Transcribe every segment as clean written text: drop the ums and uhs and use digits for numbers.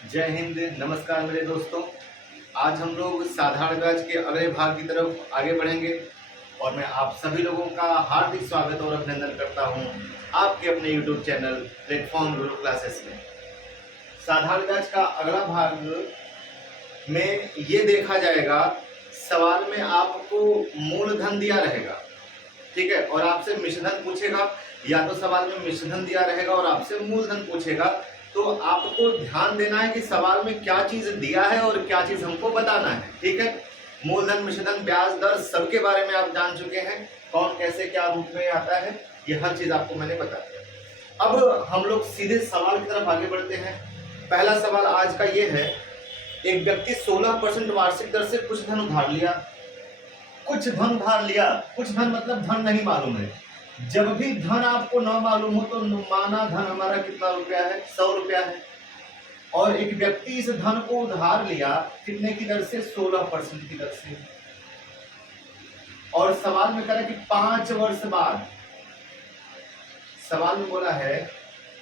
जय हिंद। नमस्कार मेरे दोस्तों। आज हम लोग साधारण ब्याज के अगले भाग की तरफ आगे बढ़ेंगे और मैं आप सभी लोगों का हार्दिक स्वागत और अभिनंदन करता हूं आपके अपने YouTube चैनल प्लेटफॉर्म गुरु क्लासेस में। साधारण ब्याज का अगला भाग में ये देखा जाएगा, सवाल में आपको मूलधन दिया रहेगा, ठीक है, और आपसे मिश्रधन पूछेगा, या तो सवाल में मिश्रधन दिया रहेगा और आपसे मूलधन पूछेगा। तो आपको ध्यान देना है कि सवाल में क्या चीज दिया है और क्या चीज हमको बताना है, ठीक है। मूलधन, मिश्रधन, ब्याज दर सबके बारे में आप जान चुके हैं, कौन कैसे क्या रूप में आता है, ये हर चीज आपको मैंने बता दिया। अब हम लोग सीधे सवाल की तरफ आगे बढ़ते हैं। पहला सवाल आज का ये है, एक व्यक्ति 16% वार्षिक दर से कुछ धन उधार लिया। कुछ धन उधार लिया, कुछ धन मतलब धन नहीं मालूम है। जब भी धन आपको न मालूम हो तो माना धन हमारा कितना रुपया है, 100 रुपया है। और एक व्यक्ति इस धन को उधार लिया कितने की दर से, 16% की दर से। और सवाल में कहा कि 5 वर्ष बाद, सवाल में बोला है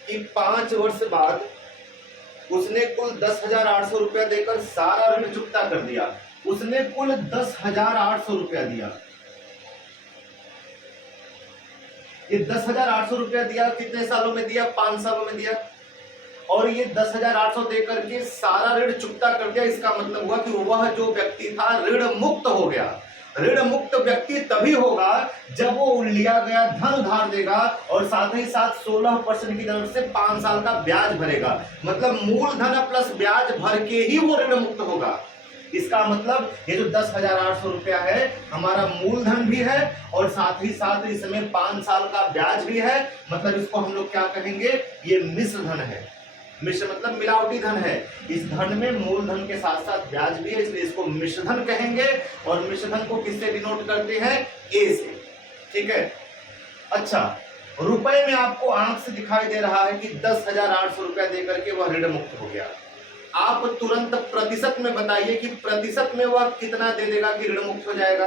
कि 5 वर्ष बाद उसने कुल 10,800 रुपया देकर सारा ऋण चुकता कर दिया। उसने कुल 10,800 रुपया दिया। ये 10,800 रुपया दिया, कितने सालों में दिया, 5 सालों में दिया। और ये 10,800 देकर के सारा ऋण चुकता कर दिया। इसका मतलब हुआ कि वह जो व्यक्ति था ऋण मुक्त हो गया। ऋण मुक्त व्यक्ति तभी होगा जब वो लिया गया धन उधार देगा और साथ ही साथ 16% की दर से 5 साल का ब्याज भरेगा। मतलब मूलधन प्लस ब्याज भर के ही वो ऋण मुक्त होगा। इसका मतलब ये जो 10,800 रुपया है हमारा मूलधन भी है और साथ ही साथ इसमें 5 साल का ब्याज भी है। मतलब इसको हम लोग क्या कहेंगे, ये मिश्र धन है। मिश्र मतलब मिलावटी धन है। इस धन में मूलधन के साथ साथ ब्याज भी है, इसलिए इसको मिश्र धन कहेंगे। और मिश्र धन को किससे डिनोट करते हैं, ए से, ठीक है। अच्छा, रुपए में आपको आंख से दिखाई दे रहा है कि 10,800 रुपया देकर के वह ऋण मुक्त हो गया। आप तुरंत प्रतिशत में बताइए कि प्रतिशत में वह कितना दे देगा कि ऋण मुक्त हो जाएगा।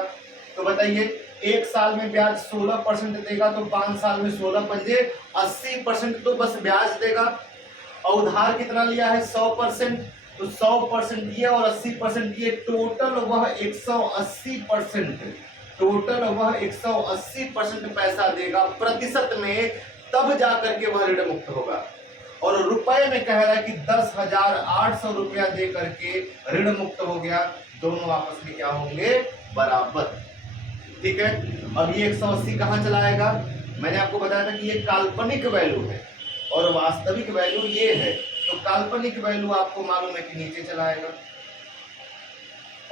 तो बताइए, 1 साल में ब्याज 16% देगा तो 5 साल में 16 पंजे 80% तो बस ब्याज देगा। और उधार कितना लिया है, 100%, तो 100% ये और 80% ये, टोटल वह 180%, टोटल वह 180% पैसा देगा प्रतिशत में, तब जाकर के वह ऋण मुक्त होगा। और रुपए में कह रहा है कि 10,800 रुपया दे करके ऋण मुक्त हो गया। दोनों आपस में क्या होंगे, बराबर, ठीक है। अब ये 180 कहां चला आएगा, मैंने आपको बताया था कि ये काल्पनिक वैल्यू है और वास्तविक वैल्यू ये है। तो काल्पनिक वैल्यू आपको मालूम है कि नीचे चला आएगा।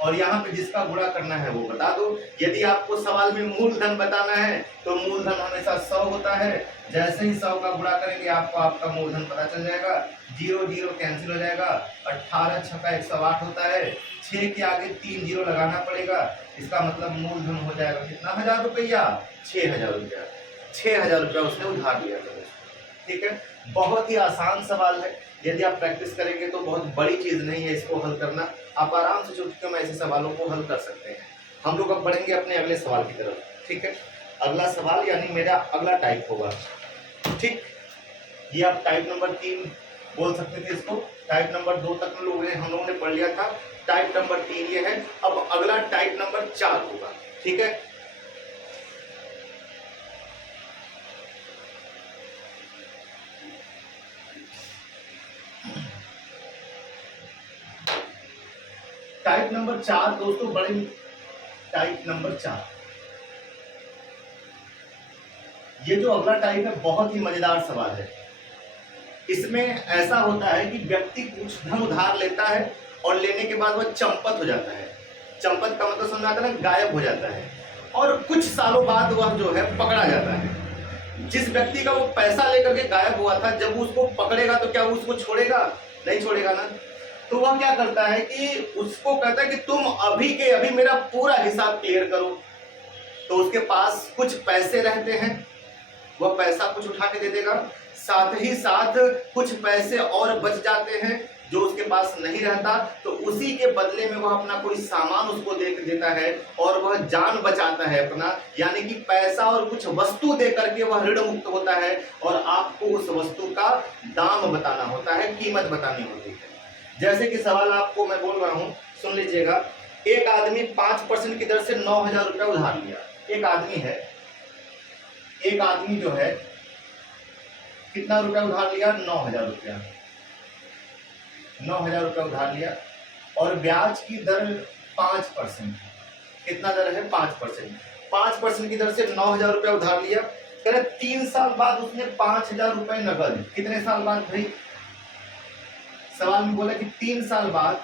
और यहाँ पे जिसका गुणा करना है वो बता दो। यदि आपको सवाल में मूलधन बताना है तो मूलधन हमेशा 100 होता है। जैसे ही 100 का गुणा करेंगे आपको आपका मूलधन पता चल जाएगा। 0 0 कैंसिल हो जाएगा। 18 छक्का 108 होता है। 6 के आगे 3 0 लगाना पड़ेगा। इसका मतलब मूलधन हो जाएगा कितना, 1,000 रुपया, 6,000 रुपया। 6,000 रुपया उसने उधार लिया था, ठीक है। बहुत ही आसान सवाल है। यदि आप प्रैक्टिस करेंगे तो बहुत बड़ी चीज नहीं है इसको हल करना। आप आराम से चुटकियों में ऐसे सवालों को हल कर सकते हैं। हम लोग अब बढ़ेंगे अपने अगले सवाल की तरफ, ठीक है। अगला सवाल यानी मेरा अगला टाइप होगा, ठीक। ये आप टाइप नंबर 3 बोल सकते थे इसको। टाइप नंबर 2 तक हम लोगों ने पढ़ लिया था। टाइप नंबर 3 ये है। अब अगला टाइप नंबर 4 होगा, ठीक है। टाइप नंबर 4 दोस्तों, बड़े टाइप नंबर 4, ये जो अगला टाइप है बहुत ही मजेदार सवाल है। इसमें ऐसा होता है कि व्यक्ति कुछ धन उधार लेता है और लेने के बाद वह चंपत हो जाता है। चंपत का मतलब समझ आता है ना, गायब हो जाता है। और कुछ सालों बाद वह जो है पकड़ा जाता है। जिस व्यक्ति का वो पैसा लेकर के गायब हुआ था, जब उसको पकड़ेगा तो क्या वो उसको छोड़ेगा, नहीं छोड़ेगा ना। तो वह क्या करता है कि उसको कहता है कि तुम अभी के अभी मेरा पूरा हिसाब क्लियर करो। तो उसके पास कुछ पैसे रहते हैं, वह पैसा कुछ उठा के दे देगा। साथ ही साथ कुछ पैसे और बच जाते हैं जो उसके पास नहीं रहता, तो उसी के बदले में वह अपना कोई सामान उसको दे देता है और वह जान बचाता है अपना। यानी कि पैसा और कुछ वस्तु दे करके वह ऋण मुक्त होता है और आपको उस वस्तु का दाम बताना होता है, कीमत बतानी होती है। जैसे कि सवाल आपको मैं बोल रहा हूं, सुन लीजिएगा। एक आदमी 5% की दर से 9,000 रुपया उधार लिया। एक आदमी जो है कितना रुपया उधार लिया? 9,000 रुपया। 9,000 रुपया उधार लिया और ब्याज की दर 5%। कितना दर है? 5%। 5% की दर से 9,000 रुपया उधार लिया। कह रहे 3 साल बाद उसने 5,000 रुपए नगद। कितने साल बाद भाई? सवाल में बोला कि 3 साल बाद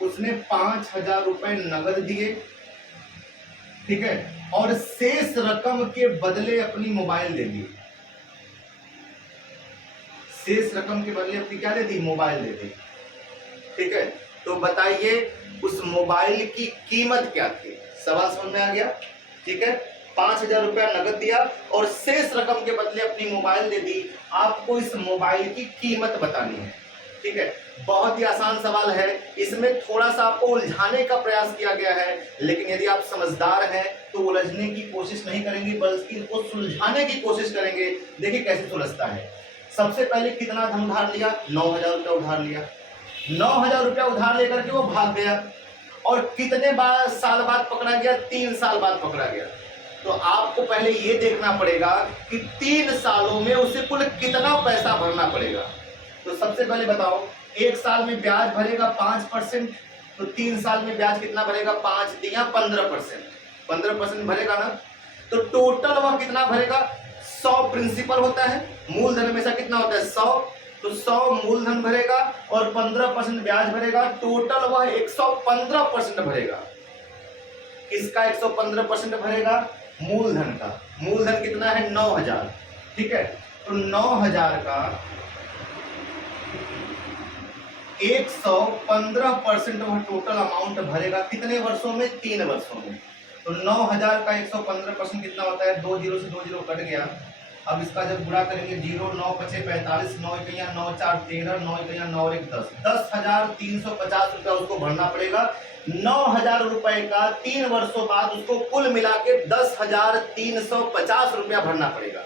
उसने 5,000 रुपए नगद दिए, ठीक है, और शेष रकम के बदले अपनी मोबाइल दे दी। शेष रकम के बदले अपनी क्या दे दी? मोबाइल दे दी, ठीक है। तो बताइए उस मोबाइल की कीमत क्या थी? सवाल समझ में आ गया? ठीक है, 5,000 रुपया नगद दिया और शेष रकम के बदले अपनी मोबाइल दे दी। आपको इस मोबाइल की कीमत बतानी है, ठीक है। बहुत ही आसान सवाल है, इसमें थोड़ा सा आपको उलझाने का प्रयास किया गया है, लेकिन यदि आप समझदार हैं तो उलझने की कोशिश नहीं करेंगे बल्कि इसको सुलझाने की कोशिश करेंगे। देखिए कैसे सुलझता है। सबसे पहले कितना धन उधार लिया? 9,000 रुपया उधार लिया। 9,000 रुपया उधार लेकर के वो भाग गया और कितने साल बाद पकड़ा गया? 3 साल बाद पकड़ा गया। तो आपको पहले ये देखना पड़ेगा कि 3 सालों में उसे कुल कितना पैसा भरना पड़ेगा। तो सबसे पहले बताओ, 1 साल में ब्याज भरेगा 5%, तो 3 साल में ब्याज कितना भरेगा? 5 दिया 15%। 15% भरेगा ना, तो टोटल वह कितना भरेगा? 100 प्रिंसिपल होता है, मूलधन हमेशा कितना होता है? 100। तो 100 मूलधन भरेगा और 15% ब्याज भरेगा। टोटल वह 115% भरेगा। किसका 115% भरेगा? मूलधन का। मूलधन कितना है? 9,000, ठीक है। तो 9,000 का 115% वह टोटल अमाउंट भरेगा। कितने वर्षों में? 3 वर्षों में। तो 9,000 का 115% कितना होता है? 2 जीरो से 2 जीरो कट गया। अब इसका जब गुणा करेंगे 0 9 5 45 9 इकैया 9 4 13 9 इकैया 9 1 10 10,350 रुपया उसको भरना पड़ेगा। 9,000 रुपए का 3 वर्षों बाद उसको कुल मिला के 10,350 रुपया भरना पड़ेगा।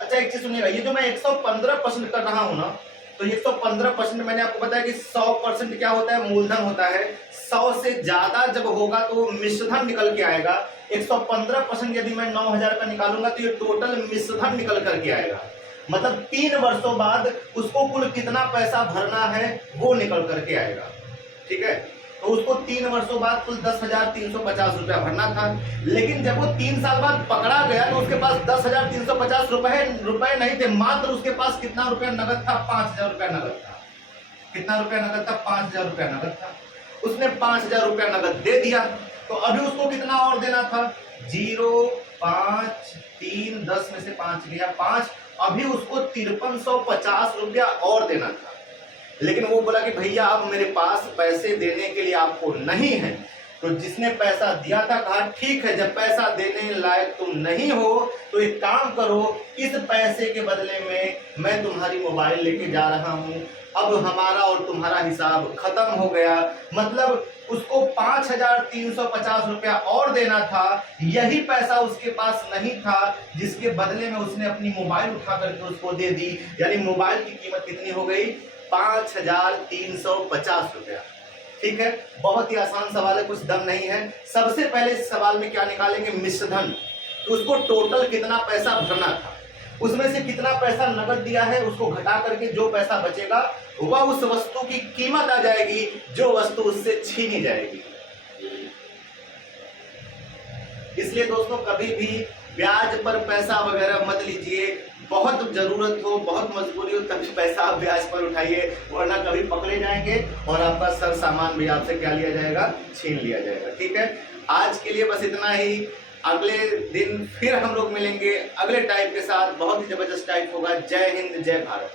अच्छा एक चीज सुनिएगा, ये जो मैं 115% कर रहा हूं ना, तो 115% मैंने आपको बताया कि 100% क्या होता है? मूलधन होता है। 100 से ज्यादा जब होगा तो मिश्रधन निकल के आएगा। 115% यदि मैं 9,000 का निकालूंगा तो ये टोटल मिश्रधन निकल करके आएगा। मतलब 3 वर्षों बाद उसको कुल कितना पैसा भरना है वो निकल करके आएगा, ठीक है। तो उसको 3 वर्षों बाद कुल 10,350 रुपया भरना था। लेकिन जब वो 3 साल बाद पकड़ा गया तो उसके पास 10,350 रुपए नहीं थे, मात्र उसके पास कितना रुपया नगद था? 5,000 रुपया नगद था। कितना रुपया नगद था? 5,000 रुपया नगद था। उसने 5,000 रुपया नगद दे दिया। तो अभी उसको कितना और देना था? 0 5 3 10 में से 5 गया 5। अभी उसको 5350 रुपया और देना था। लेकिन वो बोला कि भैया अब मेरे पास पैसे देने के लिए आपको नहीं है। तो जिसने पैसा दिया था कहा ठीक है, जब पैसा देने लायक तुम नहीं हो तो एक काम करो, इस पैसे के बदले में मैं तुम्हारी मोबाइल लेके जा रहा हूं। अब हमारा और तुम्हारा हिसाब खत्म हो गया। मतलब उसको 5,350 रुपया और देना था। यही पैसा उसके पास नहीं था जिसके बदले में उसने अपनी मोबाइल उठा करके उसको दे दी। यानी मोबाइल की कीमत कितनी हो गई? 5,350 रुपया, ठीक है। बहुत ही आसान सवाल है, कुछ दम नहीं है। सबसे पहले इस सवाल में क्या निकालेंगे? मिश्रधन। तो उसको टोटल कितना पैसा भरना था, उसमें से कितना पैसा नगद दिया है उसको घटा करके जो पैसा बचेगा वह उस वस्तु की कीमत आ जाएगी जो वस्तु उससे छीनी जाएगी। इसलिए दोस्तों कभी भी ब्याज पर पैसा वगैरह मत लीजिए। बहुत जरूरत हो, बहुत मजबूरी हो तभी पैसा आप ब्याज पर उठाइए, वरना कभी पकड़े जाएंगे और आपका सब सामान भी आपसे क्या लिया जाएगा? छीन लिया जाएगा, ठीक है। आज के लिए बस इतना ही। अगले दिन फिर हम लोग मिलेंगे अगले टाइप के साथ, बहुत ही जबरदस्त टाइप होगा। जय हिंद, जय भारत।